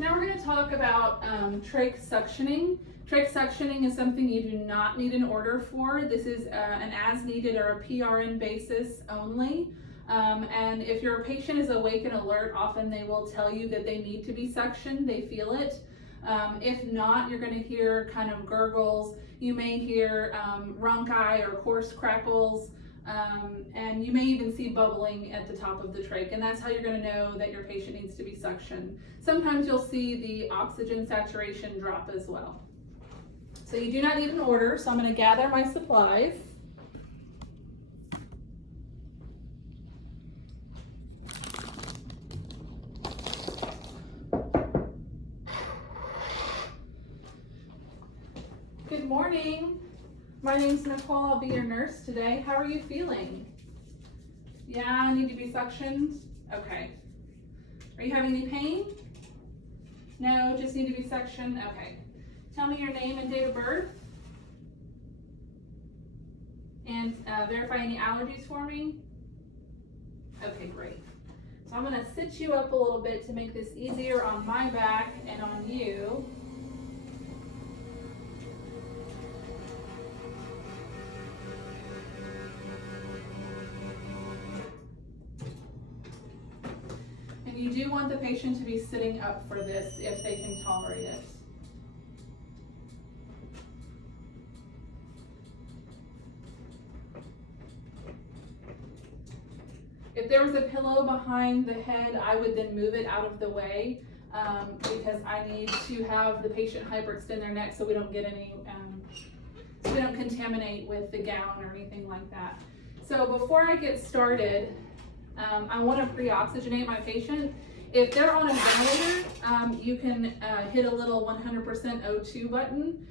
Now we're going to talk about trach suctioning. Trach suctioning is something you do not need an order for. This is an as needed or a PRN basis only. And if your patient is awake and alert, often they will tell you that they need to be suctioned, they feel it. If not, you're going to hear kind of gurgles. You may hear rhonchi or coarse crackles. And you may even see bubbling at the top of the trach, and that's how you're going to know that your patient needs to be suctioned. Sometimes you'll see the oxygen saturation drop as well. So you do not need an order, so I'm going to gather my supplies. Good morning. My name's Nicole. I'll be your nurse today. How are you feeling? Yeah, I need to be suctioned? Okay. Are you having any pain? No, just need to be suctioned? Okay. Tell me your name and date of birth. And verify any allergies for me. Okay, great. So I'm going to sit you up a little bit to make this easier on my back and on you. You do want the patient to be sitting up for this if they can tolerate it. If there was a pillow behind the head, I would then move it out of the way because I need to have the patient hyperextend their neck so we don't get any, so we don't contaminate with the gown or anything like that. So before I get started, I want to pre-oxygenate my patient. If they're on a ventilator, you can hit a little 100% O2 button.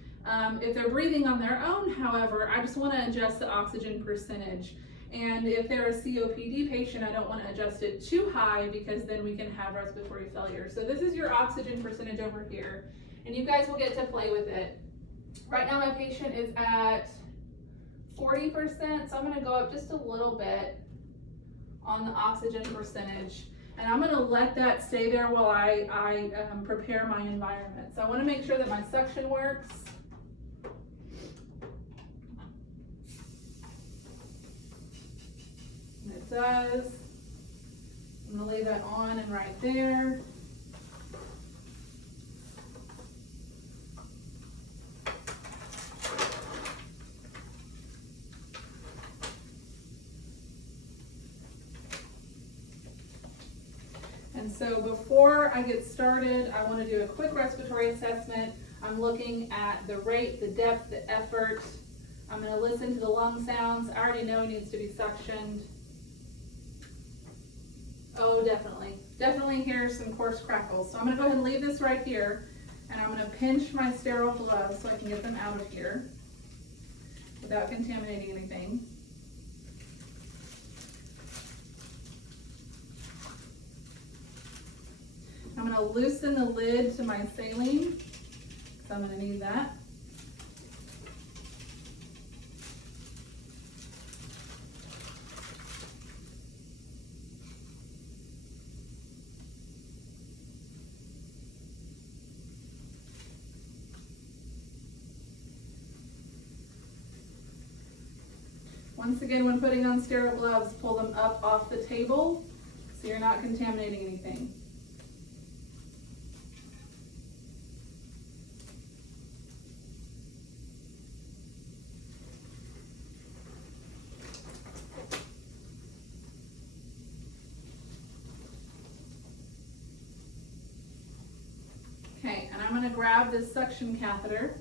If they're breathing on their own, however, I just want to adjust the oxygen percentage. And if they're a COPD patient, I don't want to adjust it too high because then we can have respiratory failure. So this is your oxygen percentage over here, and you guys will get to play with it. Right now my patient is at 40%, so I'm going to go up just a little bit on the oxygen percentage, and I'm going to let that stay there while I prepare my environment. So I want to make sure that my suction works. And it does. I'm going to leave that on and right there. And so before I get started, I want to do a quick respiratory assessment. I'm looking at the rate, the depth, the effort. I'm going to listen to the lung sounds. I already know it needs to be suctioned. Oh, definitely. Definitely hear some coarse crackles. So I'm going to go ahead and leave this right here, and I'm going to pinch my sterile gloves so I can get them out of here without contaminating anything. I'm going to loosen the lid to my saline, so I'm going to need that. Once again, when putting on sterile gloves, pull them up off the table so you're not contaminating anything. Okay, and I'm going to grab this suction catheter.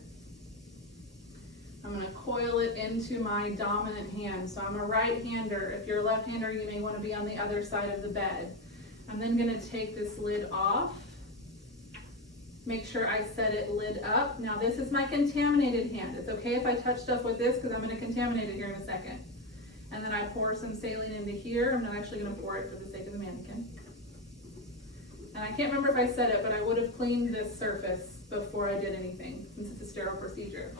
I'm going to coil it into my dominant hand. So I'm a right-hander. If you're a left-hander, you may want to be on the other side of the bed. I'm then going to take this lid off. Make sure I set it lid up. Now this is my contaminated hand. It's okay if I touch stuff with this because I'm going to contaminate it here in a second. And then I pour some saline into here. I'm not actually going to pour it for the sake of the mannequin. And I can't remember if I said it, but I would have cleaned this surface before I did anything since it's a sterile procedure.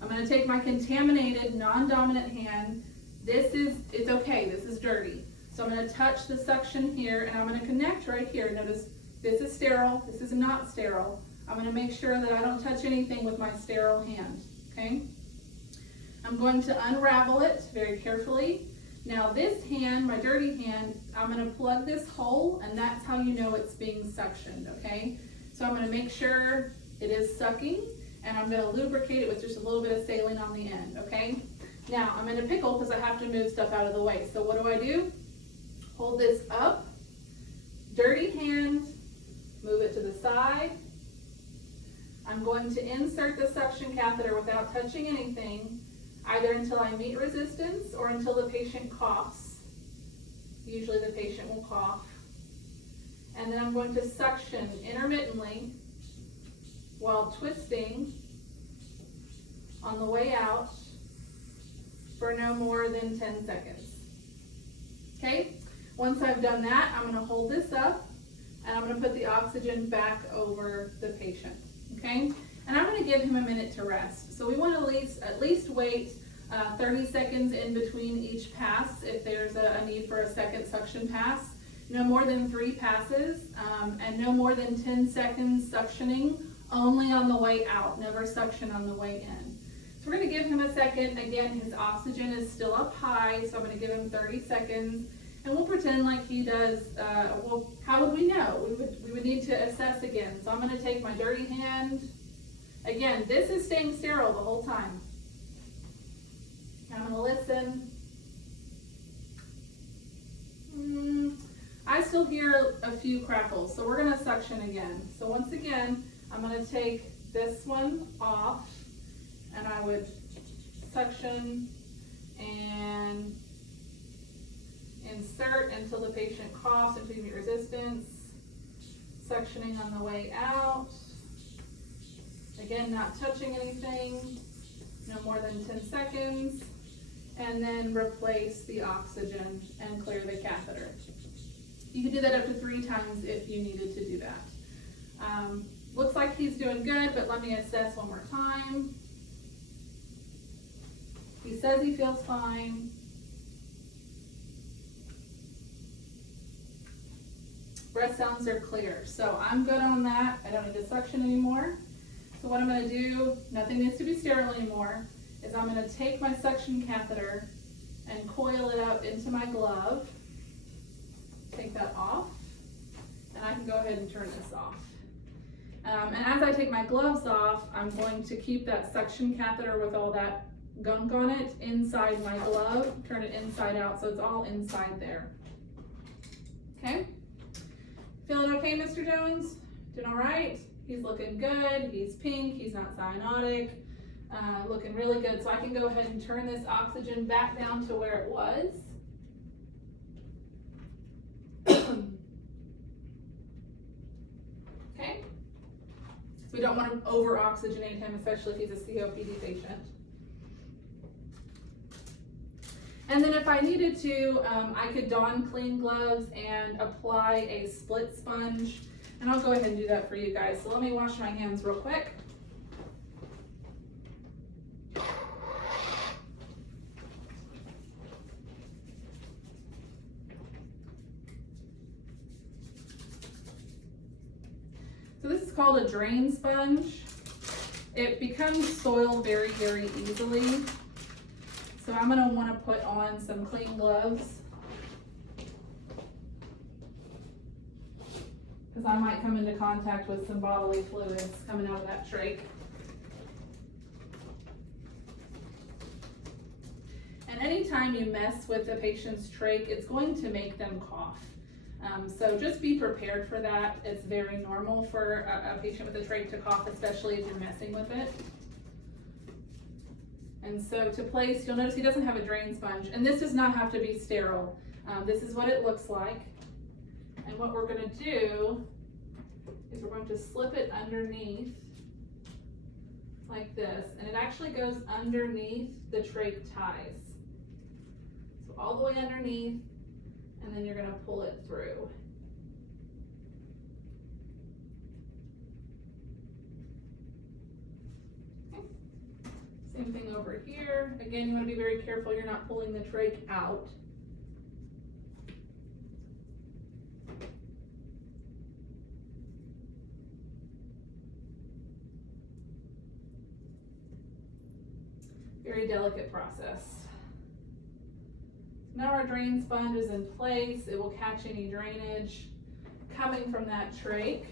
I'm going to take my contaminated, non-dominant hand. It's okay, this is dirty. So I'm going to touch the suction here, and I'm going to connect right here. Notice this is sterile, this is not sterile. I'm going to make sure that I don't touch anything with my sterile hand, okay? I'm going to unravel it very carefully. Now this hand, my dirty hand, I'm going to plug this hole, and that's how you know it's being suctioned, okay? So I'm going to make sure it is sucking, and I'm going to lubricate it with just a little bit of saline on the end, okay? Now I'm in a pickle because I have to move stuff out of the way. So what do? Hold this up, dirty hand, move it to the side. I'm going to insert the suction catheter without touching anything, either until I meet resistance or until the patient coughs. Usually the patient will cough. And then I'm going to suction intermittently while twisting on the way out for no more than 10 seconds. Okay? Once I've done that, I'm going to hold this up and I'm going to put the oxygen back over the patient. Okay? And I'm going to give him a minute to rest. So we want to at least wait 30 seconds in between each pass if there's a need for a second suction pass. No more than 3 passes, and no more than 10 seconds suctioning only on the way out, never suction on the way in. So we're going to give him a second. Again, his oxygen is still up high, so I'm going to give him 30 seconds. And we'll pretend like he does, well, how would we know? We would need to assess again. So I'm going to take my dirty hand. Again, this is staying sterile the whole time. I'm going to listen. I still hear a few crackles, so we're going to suction again. So once again, I'm going to take this one off, and I would suction and insert until the patient coughs until you meet resistance. Suctioning on the way out. Again, not touching anything. No more than 10 seconds. And then replace the oxygen and clear the catheter. You can do that up to 3 times if you needed to do that. Looks like he's doing good, but let me assess one more time. He says he feels fine. Breath sounds are clear. So I'm good on that. I don't need to suction anymore. So what I'm going to do, nothing needs to be sterile anymore, is I'm going to take my suction catheter and coil it up into my glove. Take that off, and I can go ahead and turn this off. And as I take my gloves off, I'm going to keep that suction catheter with all that gunk on it inside my glove, turn it inside out so it's all inside there. Okay? Feeling okay, Mr. Jones? Doing all right? He's looking good. He's pink. He's not cyanotic. Looking really good. So I can go ahead and turn this oxygen back down to where it was. Okay? So we don't want to over-oxygenate him, especially if he's a COPD patient. And then if I needed to, I could don clean gloves and apply a split sponge. And I'll go ahead and do that for you guys. So let me wash my hands real quick. So this is called a drain sponge. It becomes soil very, very easily. So I'm going to want to put on some clean gloves, because I might come into contact with some bodily fluids coming out of that trach. And anytime you mess with a patient's trach, it's going to make them cough. So just be prepared for that. It's very normal for a patient with a trach to cough, especially if you're messing with it. And so to place, you'll notice he doesn't have a drain sponge, and this does not have to be sterile. This is what it looks like. And what we're going to do is we're going to slip it underneath like this, and it actually goes underneath the trach ties. So all the way underneath, and then you're going to pull it through. Okay. Same thing over here. Again, you want to be very careful you're not pulling the trach out. Very delicate process. Now our drain sponge is in place. It will catch any drainage coming from that trach.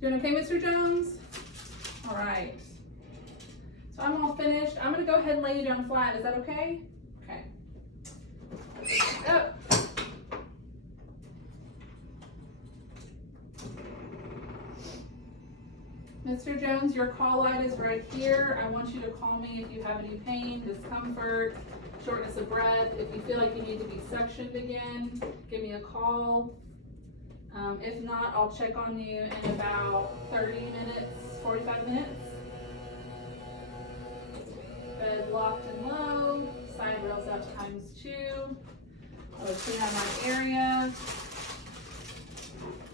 Doing okay, Mr. Jones? All right. So I'm all finished. I'm gonna go ahead and lay you down flat. Is that okay? Okay. Up. Mr. Jones, your call light is right here. I want you to call me if you have any pain, discomfort, shortness of breath. If you feel like you need to be suctioned again, give me a call. If not, I'll check on you in about 30 minutes, 45 minutes. Bed locked and low, side rails up ×2. I'll clean out my area.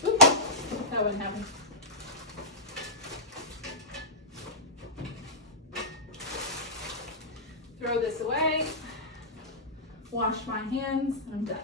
Oops, that wouldn't happen. Throw this away, wash my hands, and I'm done.